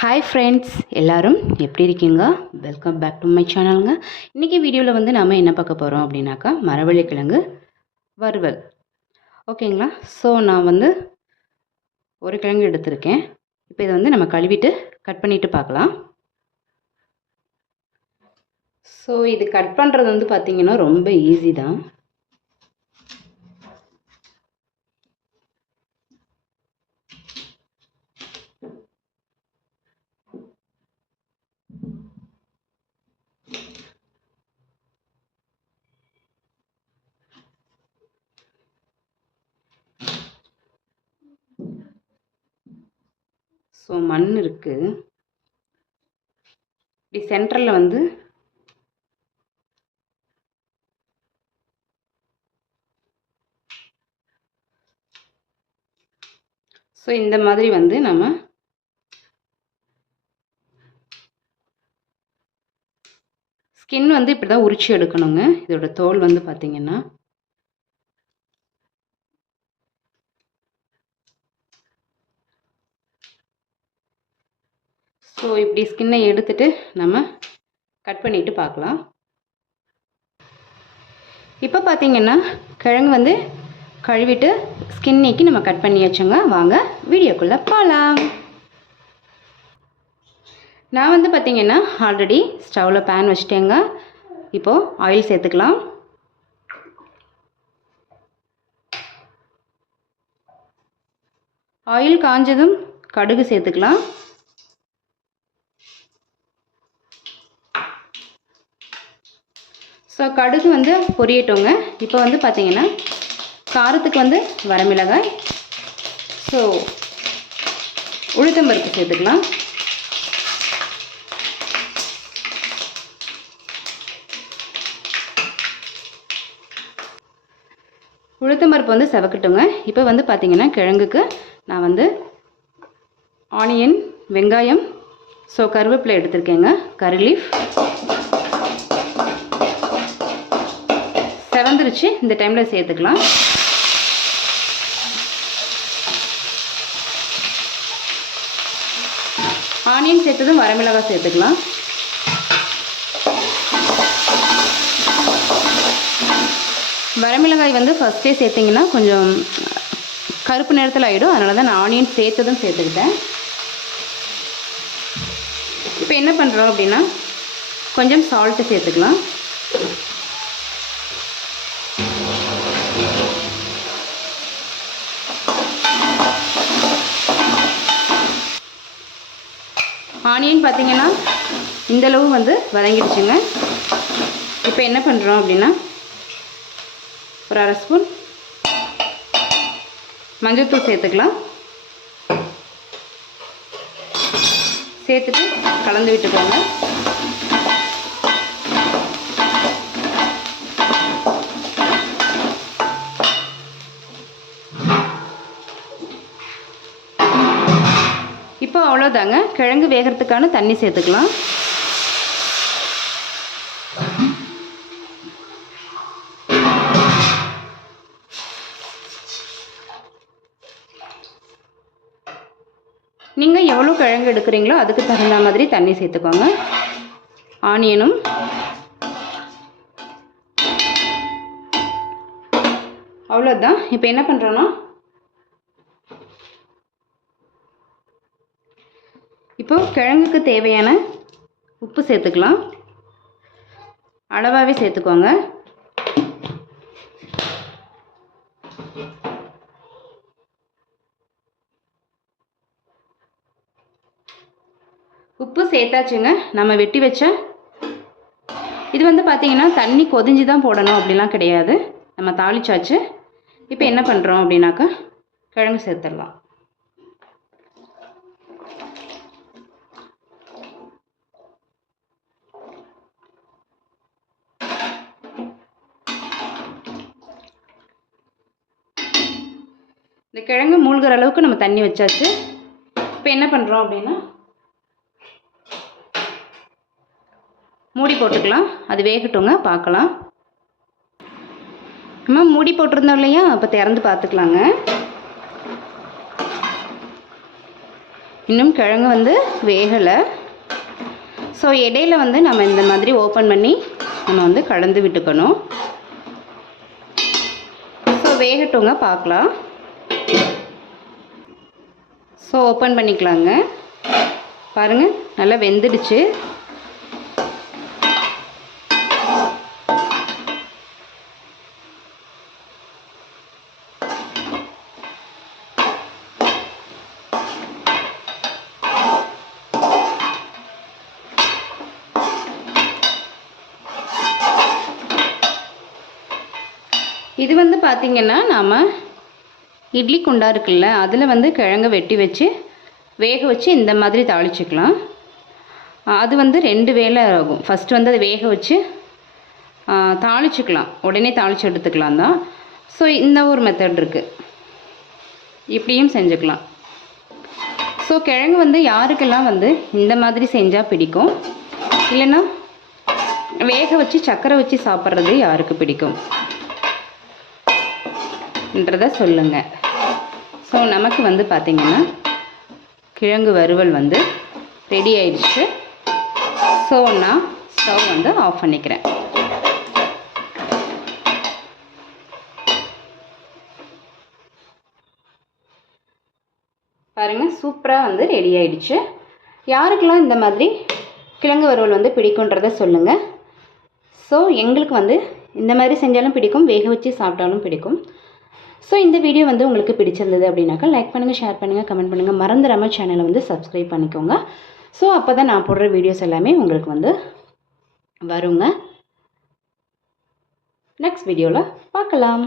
Hi friends எல்லோரும் எப்படி இருக்கீங்க? வெல்கம் பேக் டு மை சேனலுங்க இன்றைக்கி வீடியோவில் வந்து நாம் என்ன பார்க்க போகிறோம் அப்படின்னாக்கா மரவள்ளிக்கிழங்கு வறுவல். ஓகேங்களா ஸோ நான் வந்து ஒரு கிழங்கு எடுத்திருக்கேன். இப்போ இதை வந்து நம்ம கழுவிட்டு கட் பண்ணிவிட்டு பார்க்கலாம். ஸோ இது கட் பண்ணுறது வந்து பார்த்திங்கன்னா ரொம்ப ஈஸி தான். ஸோ மண் இருக்குது இப்படி சென்டரில் வந்து ஸோ இந்த மாதிரி வந்து நம்ம ஸ்கின் வந்து இப்படி தான் உரிச்சு எடுக்கணுங்க. இதோட தோல் வந்து பார்த்திங்கன்னா ஸோ இப்படி ஸ்கின்னை எடுத்துட்டு நம்ம கட் பண்ணிவிட்டு பார்க்கலாம். இப்போ பார்த்தீங்கன்னா கிழங்கு வந்து கழுவிட்டு ஸ்கின் நீக்கி நம்ம கட் பண்ணி வச்சோங்க. வாங்க வீடியோக்குள்ளே போகலாம் நான் வந்து பார்த்திங்கன்னா ஆல்ரெடி ஸ்டவ்வில் பேன் வச்சுட்டேங்க. இப்போது ஆயில் சேர்த்துக்கலாம். ஆயில் காஞ்சதும் கடுகு சேர்த்துக்கலாம். ஸோ கடுகு வந்து பொரியட்டோங்க. இப்போ வந்து பார்த்தீங்கன்னா காரத்துக்கு வந்து வரமிளகாய். ஸோ உளுத்தம்பருப்பு சேர்த்துக்கலாம். உளுத்தம்பருப்பு வந்து செவக்கட்டுங்க. இப்போ வந்து பார்த்திங்கன்னா கிழங்குக்கு நான் வந்து ஆனியன் வெங்காயம் ஸோ கருவேப்பிலை எடுத்திருக்கேங்க. கரி லீஃப் செவந்துருச்சு. இந்த டைமில் சேர்த்துக்கலாம். ஆனியன் சேர்த்ததும் வரமிளகாய் சேர்த்துக்கலாம். வரமிளகாய் வந்து ஃபஸ்ட்டே சேர்த்திங்கன்னா கொஞ்சம் கருப்பு நேரத்தில் ஆகிடும் அதனால தான் நான் ஆனியன் சேர்த்ததும் சேர்த்துக்கிட்டேன். இப்போ என்ன பண்ணுறோம் அப்படின்னா கொஞ்சம் சால்ட்டு சேர்த்துக்கலாம். ஆனியன் பார்த்தீங்கன்னா இந்தளவு வந்து வதங்கிடுச்சுங்க. இப்போ என்ன பண்ணுறோம் அப்படின்னா ஒரு அரை ஸ்பூன் மஞ்சள்தூள் சேர்த்துக்கலாம். சேர்த்துட்டு கலந்து விட்டுக்கோங்க. இப்போ அவ்வளோதாங்க. கிழங்கு வேகிறதுக்கான தண்ணி சேர்த்துக்கலாம். நீங்கள் எவ்வளோ கிழங்கு எடுக்கிறீங்களோ அதுக்கு தகுந்த மாதிரி தண்ணி சேர்த்துக்கோங்க. ஆனியனும். அவ்வளோதான். இப்போ என்ன பண்ணுறோன்னா இப்போ கிழங்குக்கு தேவையான உப்பு சேர்த்துக்கலாம். அளவாகவே சேர்த்துக்கோங்க. உப்பு சேர்த்தாச்சுங்க. நம்ம வெட்டி வச்ச இது வந்து பார்த்திங்கன்னா தண்ணி கொதிஞ்சு தான் போடணும் அப்படிலாம் கிடையாது. நம்ம தாளிச்சாச்சு. இப்போ என்ன பண்ணுறோம் அப்படின்னாக்கா கிழங்கு சேர்த்துடலாம். இந்த கிழங்கு மூழ்கிற அளவுக்கு நம்ம தண்ணி வச்சாச்சு. இப்போ என்ன பண்ணுறோம் அப்படின்னா மூடி போட்டுக்கலாம். அது வேகட்டுங்க பார்க்கலாம். மேம் மூடி போட்டிருந்தோம் இல்லையா? அப்போ திறந்து பார்த்துக்கலாங்க. இன்னும் கிழங்கு வந்து வேகலை. ஸோ இடையில வந்து நம்ம இந்த மாதிரி ஓப்பன் பண்ணி நம்ம வந்து கலந்து விட்டுக்கணும். ஸோ வேகட்டுங்க பார்க்கலாம். ஸோ ஓப்பன் பண்ணிக்கலாங்க. பாருங்கள் நல்லா வெந்துடுச்சு. இது வந்து பார்த்திங்கன்னா நாம் இட்லி குண்டா இருக்குல்ல அதில் வந்து கிழங்கை வெட்டி வச்சு வேக வச்சு இந்த மாதிரி தாளிச்சுக்கலாம். அது வந்து ரெண்டு வேலை ஆகும். ஃபஸ்ட்டு வந்து அதை வேக வச்சு தாளிச்சிக்கலாம் தாளிச்சுக்கலாம். உடனே தாளிச்சு எடுத்துக்கலாம் தான். ஸோ இந்த ஒரு மெத்தட் இருக்குது இப்படியும் செஞ்சுக்கலாம். ஸோ கிழங்கு வந்து யாருக்கெல்லாம் வந்து இந்த மாதிரி செஞ்சால் பிடிக்கும்? இல்லைன்னா வேக வச்சு சக்கரை வச்சு சாப்பிட்றது யாருக்கு பிடிக்கும்? ன்றதை சொல்லுங்கள் ஸோ நமக்கு வந்து பார்த்திங்கன்னா கிழங்கு வறுவல் வந்து ரெடி ஆயிடுச்சு. ஸோ நான் ஸ்டவ் வந்து ஆஃப் பண்ணிக்கிறேன். பாருங்கள் சூப்பராக வந்து ரெடி ஆயிடுச்சு. யாருக்கெல்லாம் இந்த மாதிரி கிழங்கு வறுவல் வந்து பிடிக்குன்றதை சொல்லுங்கள் ஸோ எங்களுக்கு வந்து இந்த மாதிரி செஞ்சாலும் பிடிக்கும் வேக வச்சு சாப்பிட்டாலும் பிடிக்கும். ஸோ இந்த வீடியோ வந்து உங்களுக்கு பிடிச்சிருந்தது அப்படின்னாக்கா லைக் பண்ணுங்கள் ஷேர் பண்ணுங்கள் கமெண்ட் பண்ணுங்கள் மறந்துடாமல் சேனலை வந்து சப்ஸ்கிரைப் பண்ணிக்கோங்க. ஸோ அப்போ தான் நான் போடுற வீடியோஸ் எல்லாமே உங்களுக்கு வந்து வருங்க. நெக்ஸ்ட் வீடியோவில் பார்க்கலாம்.